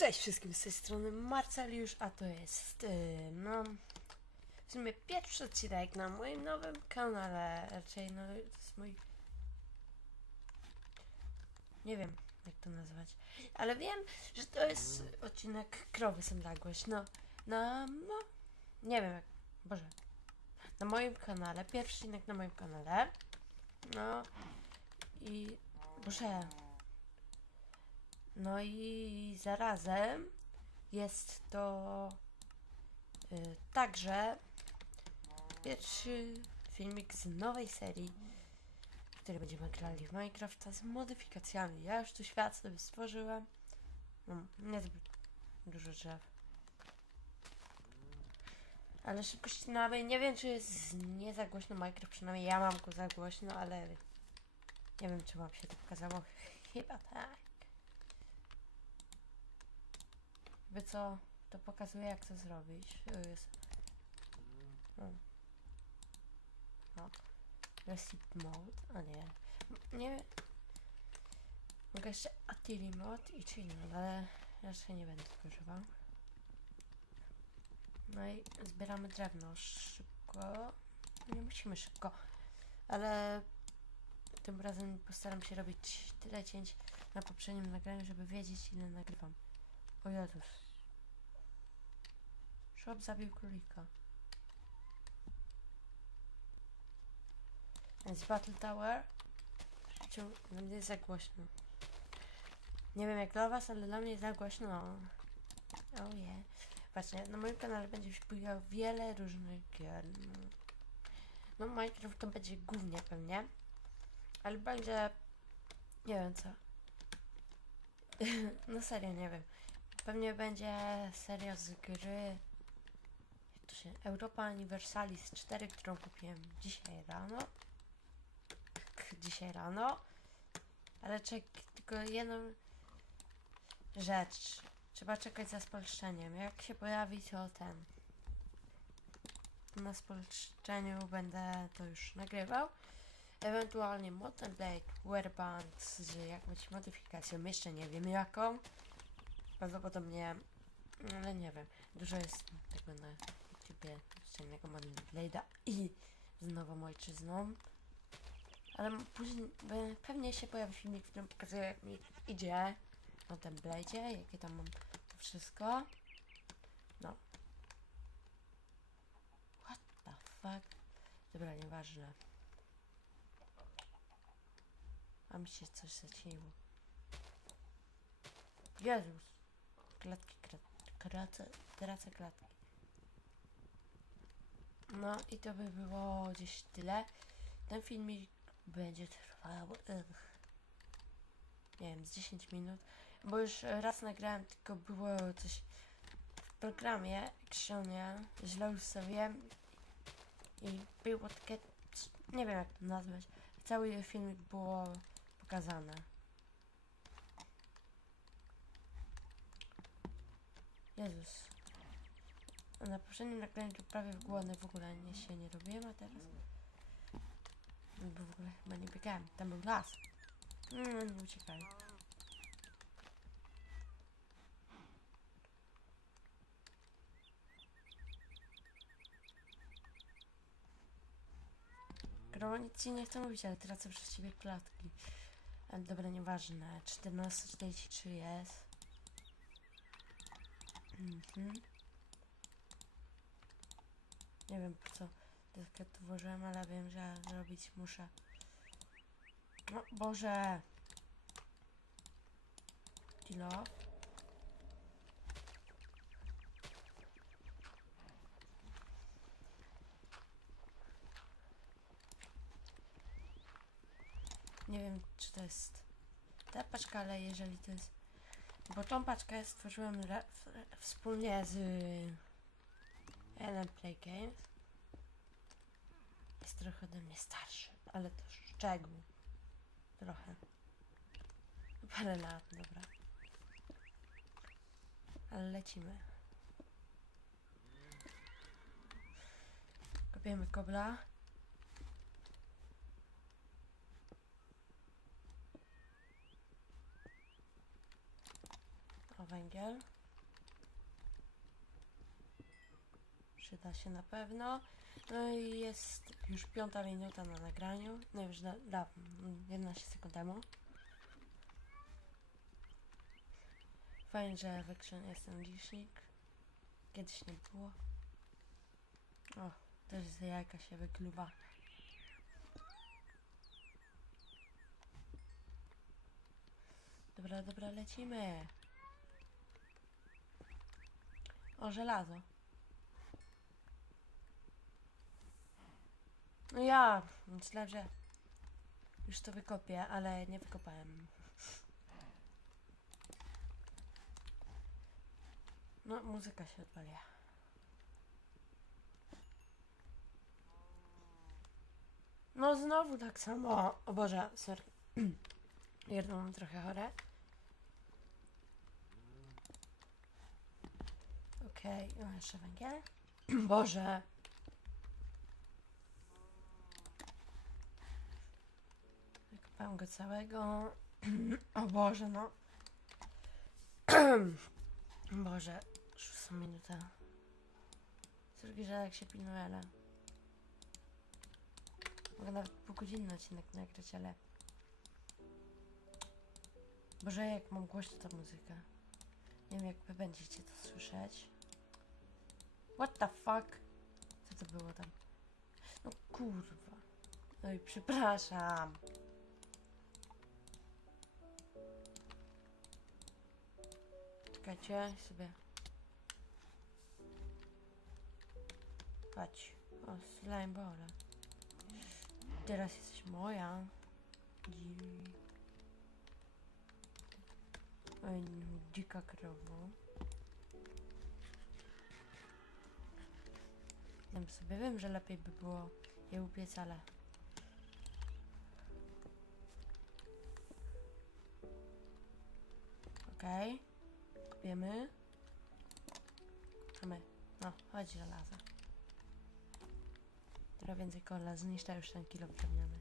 Cześć wszystkim z tej strony Marceliusz, a to jest, yy, no, w sumie pierwszy odcinek na moim nowym kanale, raczej, no, to jest mój, nie wiem, jak to nazwać, ale wiem, że to jest odcinek Krowy są dla głośno, na, no, nie wiem jak, boże, na moim kanale, pierwszy odcinek na moim kanale, no, i, boże, no i zarazem jest to y, także pierwszy filmik z nowej serii, w której będziemy grali w Minecrafta z modyfikacjami. Ja już tu świat sobie stworzyłem. No, niezbyt dużo drzew. Ale szybko ścinamy. Nie wiem, czy jest nie za głośno Minecraft, przynajmniej ja mam go za głośno, ale nie wiem, czy wam się to pokazało. Chyba tak. Jakby co, to pokazuje jak to zrobić. Jest. No. no. Mode, a nie. Nie. Mogę jeszcze Attili mod i chill ale raczej nie będę tego używał. No i zbieramy drewno szybko. Nie musimy szybko, ale tym razem postaram się robić tyle cięć na poprzednim nagraniu, żeby wiedzieć ile nagrywam. O Jezus. Shop zabił królika. Jest Battle Tower. Ciu, Dla mnie jest za głośno. Nie wiem jak dla was, ale dla mnie jest za głośno. Oh yeah. Patrzcie, na moim kanale będzie się pojawiało wiele różnych gier. No. Minecraft to będzie głównie pewnie. Ale będzie... Nie wiem co. no serio, nie wiem. Pewnie będzie seria z gry. Się. Europa Universalis 4, którą kupiłem dzisiaj rano. K- Dzisiaj rano. Ale czek, tylko jedną rzecz. Trzeba czekać za spolszczeniem. Jak się pojawi, to ten. Na spolszczeniu będę to już nagrywał. Ewentualnie Mountain Blade, Warband z jakąś modyfikacją. Jeszcze nie wiem jaką. Prawdopodobnie, no, ale nie wiem, dużo jest tego na Jeszcze innego Blade'a i z nową ojczyzną. Ale później pewnie się pojawi filmik, w którym pokazuję jak mi idzie na tym Blade'ie, jakie tam mam to wszystko. No. What the fuck? Dobra, nieważne. A mi się coś zacięło. Jezus. Klatki, krat, krace, tracę klatki. No i to by było gdzieś tyle. Ten filmik będzie trwał, nie wiem, z 10 minut, bo już raz nagrałem, tylko było coś w programie Xionia, źle ustawiłem i było takie, nie wiem jak to nazwać, cały filmik było pokazane. Jezus. Na poprzednim nagraniu prawie głodny w ogóle nie się nie robiłem, a teraz... Bo w ogóle chyba nie biegałem. Tam był las. No, nie uciekaj. Krowa nic ci nie chcę mówić, ale tracę przez ciebie klatki. Dobra, nieważne. 14.43 jest. Mhm. Nie wiem po co deskę tu włożyłem, ale wiem, że zrobić muszę. No Boże! Kilo. Nie wiem, czy to jest ta paczka, ale jeżeli to jest bo tą paczkę stworzyłem wspólnie z Ellen Play Games. Jest trochę ode mnie starszy, ale to szczegół. Trochę. Parę lat, dobra. Ale lecimy. Kopiemy kobla. O, węgiel. Przyda się na pewno. No i jest już piąta minuta na nagraniu. No już da, da mm, 11 sekund temu. Fajnie, że w Action jest ten licznik. Kiedyś nie było. O, też z jajka się wykluwa. Dobra, dobra, lecimy. O, żelazo. No ja myślę, że już to wykopię, ale nie wykopałem. No, muzyka się odpaliła. No, znowu tak samo. O Boże, sorry. Jedno mam trochę chore. Okej, okay, jeszcze węgiel. Boże. Wykopałem go całego. O Boże, no. Boże, szósta minuta. Córki, że jak się pilnuje, ale... Mogę nawet półgodzinny odcinek nagrać, ale... Boże, jak mam głośno ta muzyka. Nie wiem, jak wy będziecie to słyszeć. What the fuck? Co to było tam? No kurwa. No i przepraszam. Czekajcie sobie. Patrz. O, slime ball. Teraz jesteś moja. Oj, dzika krowo. Wiem sobie, wiem, że lepiej by było je upiec, ale... Okej. Kupiemy. A my. No, chodź żelazo. Trochę więcej kola, zniszcza już ten kilo drewniany.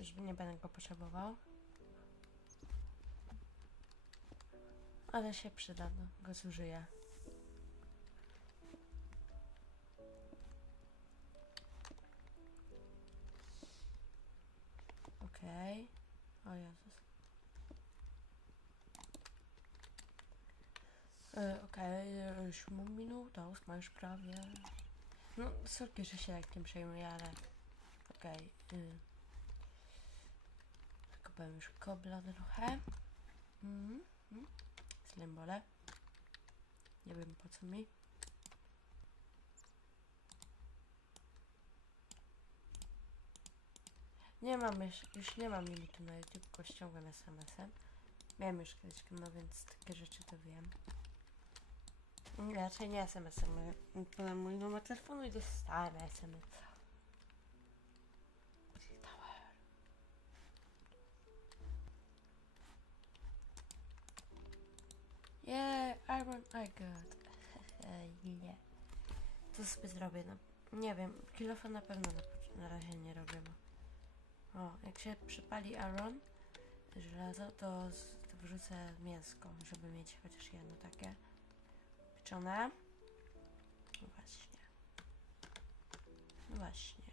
Już nie będę go potrzebował. Ale się przyda, no, go zużyję. Okej. O Jezus. Okej, okay, siódma minuta, ósma już prawie. No, sorki, że się tak tym przejmuję, ale... Okej. Okay, y. Wykopałem już kobla trochę. Mhm. Mm Slembole. Nie wiem po co mi. Nie mam już, już nie mam limitu na YouTube, tylko ściągam SMS-em. Miałem już kiedyś no więc takie rzeczy to wiem. Raczej nie SMS-em, podam mój numer telefonu i dostałem SMS. Yeah, Iron got. yeah. Co sobie zrobię? No, nie wiem, kilofa na pewno na, na razie nie robię, bo... O, jak się przypali Iron, żelazo, to, to wrzucę mięsko, żeby mieć chociaż jedno takie pieczone. No właśnie. No właśnie.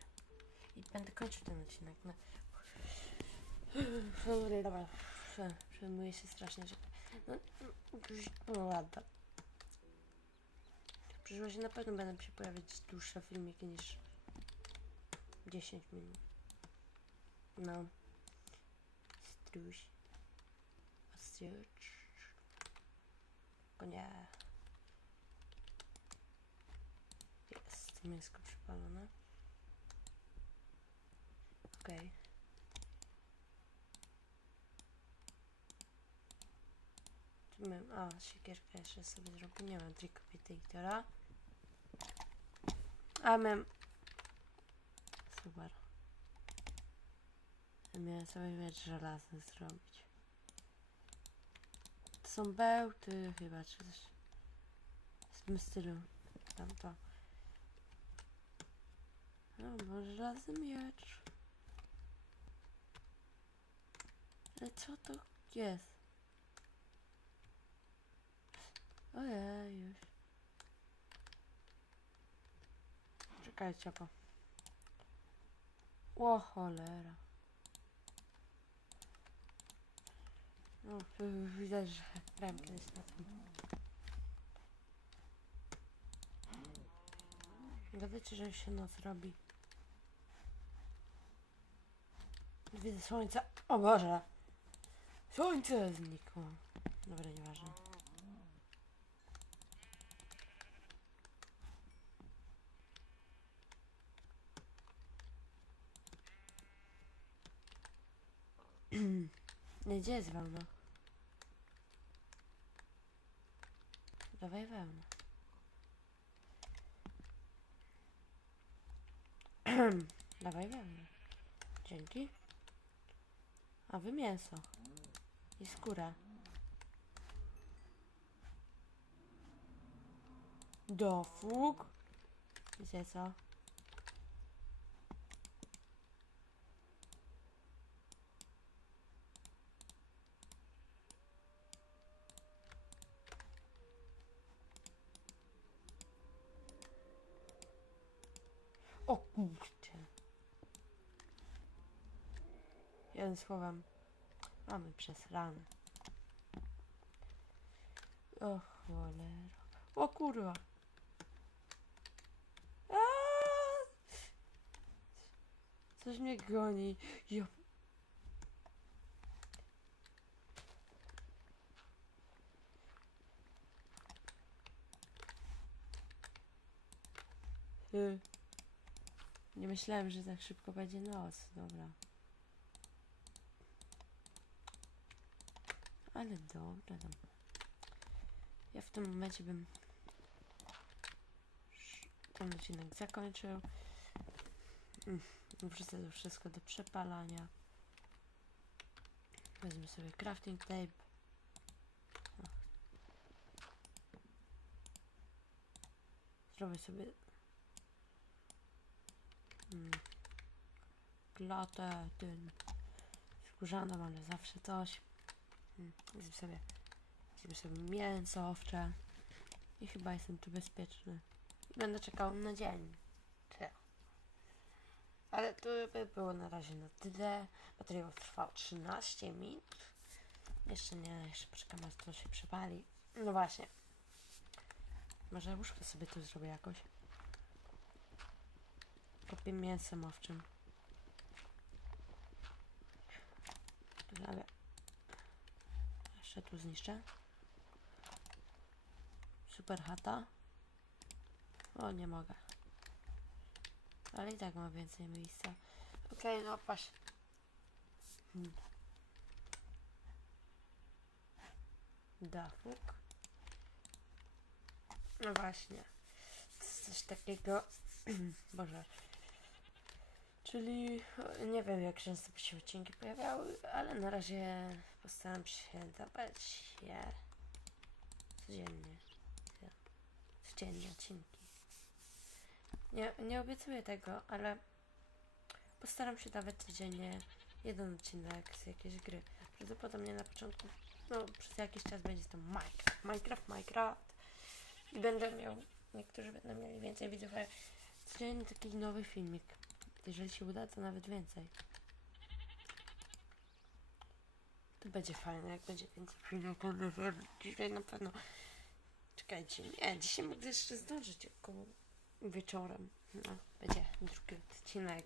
I będę kończył ten odcinek. No. Sorry, dobra. Prze- Przejmuję się strasznie, że... No, no, no ładna. W przyszłości na pewno będą się pojawiać dłuższe filmiki niż 10 minut. No. Struś. Struś. O nie. Jest mięsko przypalone. Okej. Tu mam, a, siekierkę jeszcze sobie zrobię. Nie mam trikopitytora. A mam... Super. Miałem sobie miecz żelazny zrobić. To są bełty chyba, czy coś w tym stylu. Tamto. No, może żelazny miecz. Ale co to jest? Ojej, już. Czekajcie, bo... O cholera. No, widać, że grałem kiedyś na tym. Gadajcie, że się noc robi. Widzę słońce. O Boże! Słońce znikło. Dobra, nieważne. Nie, gdzie jest wełna? Dawaj wełnę. Dawaj wełnę. Dzięki. A wy mięso. I skóra. Dofuk. Wiecie co? O kurczę. Jednym słowem, mamy przesrane. O cholera. O kurwa. Coś mnie goni. Jo. Y. Nie myślałem, że tak szybko będzie noc. Dobra. Ale dobra, dobra. Ja w tym momencie bym ten odcinek zakończył. Mm, Wrzucę to wszystko do przepalania. Wezmę sobie crafting tape. Zrobię sobie mm, klatę, ten skórzaną, ale zawsze coś. Mm, Zjem sobie, zjem sobie mięso owcze i chyba jestem tu bezpieczny. Będę czekał na dzień. Tyle. Ale to by było na razie na tyle. Materiał trwał 13 minut. Jeszcze nie, jeszcze poczekam aż to się przepali. No właśnie. Może łóżko sobie tu zrobię jakoś. Kopię mięsem owczym. Ale jeszcze tu zniszczę. Super chata. O, nie mogę. Ale i tak ma więcej miejsca. Okej, no patrz. Hmm. Dafuk. No właśnie. Coś takiego. Boże. Czyli nie wiem jak często by się odcinki pojawiały, ale na razie postaram się dawać je codziennie. Codziennie odcinki. Nie, nie obiecuję tego, ale postaram się dawać codziennie jeden odcinek z jakiejś gry. Prawdopodobnie na początku, no przez jakiś czas będzie to Minecraft, Minecraft, Minecraft. I będę miał, niektórzy będą mieli więcej widzów, ale codziennie taki nowy filmik. Jeżeli się uda, to nawet więcej. To będzie fajne, jak będzie więcej filmików. no wiem, Dzisiaj na pewno. Czekajcie, nie, dzisiaj mogę jeszcze zdążyć około wieczorem. No, będzie drugi odcinek.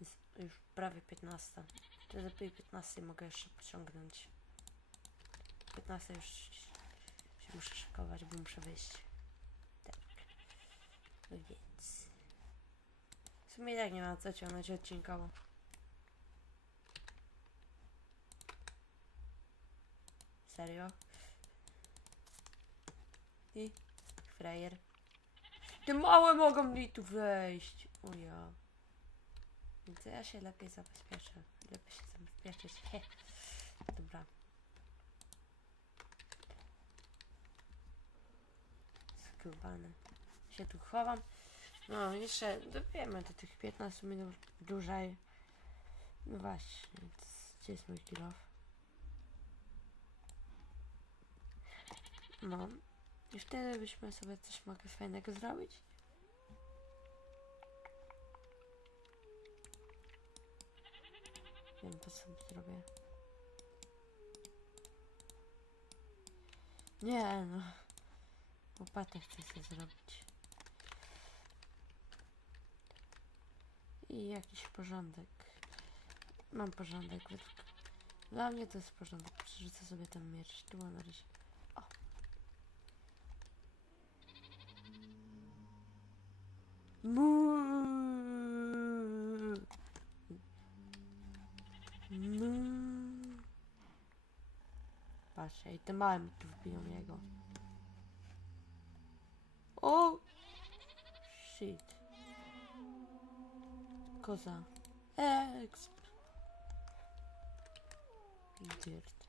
Jest już prawie 15. To lepiej 15 mogę jeszcze pociągnąć. 15 już się muszę szykować, bo muszę wyjść. Tak. No więc. W sumie tak nie ma co ciągnąć odcinkowo. Serio? I frajer. Te małe mogą mi tu wejść. O ja. Więc ja się lepiej zabezpieczę. Lepiej się zabezpieczyć. He. Dobra. Skubany. Się tu chowam. No, jeszcze dowiemy do tych 15 minut dłużej. No właśnie, gdzie jest mój kilof? No. I wtedy byśmy sobie coś mogli fajnego zrobić. Wiem po co zrobię. Nie no. Łopatę chcę sobie zrobić. I jakiś porządek. Mam porządek. Dla mnie to jest porządek. Przerzucę sobie ten miecz. Tu na razie. O. Mu. Mu. Patrzcie, i te małe mi tu wbiją jego. O! Shit. Koza. Exp. Idiot.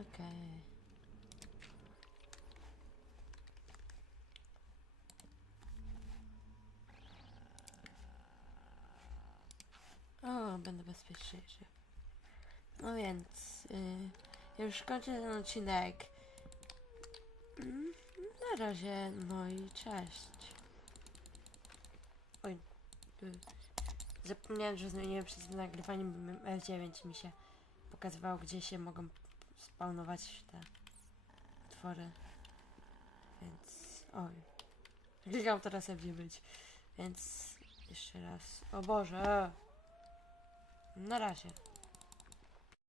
Okej. O, będę bezpieczniejszy. No więc, yy, już kończę ten odcinek. Mm, Na razie, no i cześć. Oj, zapomniałem, że zmieniłem przez nagrywanie bo L9 mi się pokazywało, gdzie się mogą spawnować te twory. Więc, oj, klikam teraz F9, więc jeszcze raz, o Boże, na razie.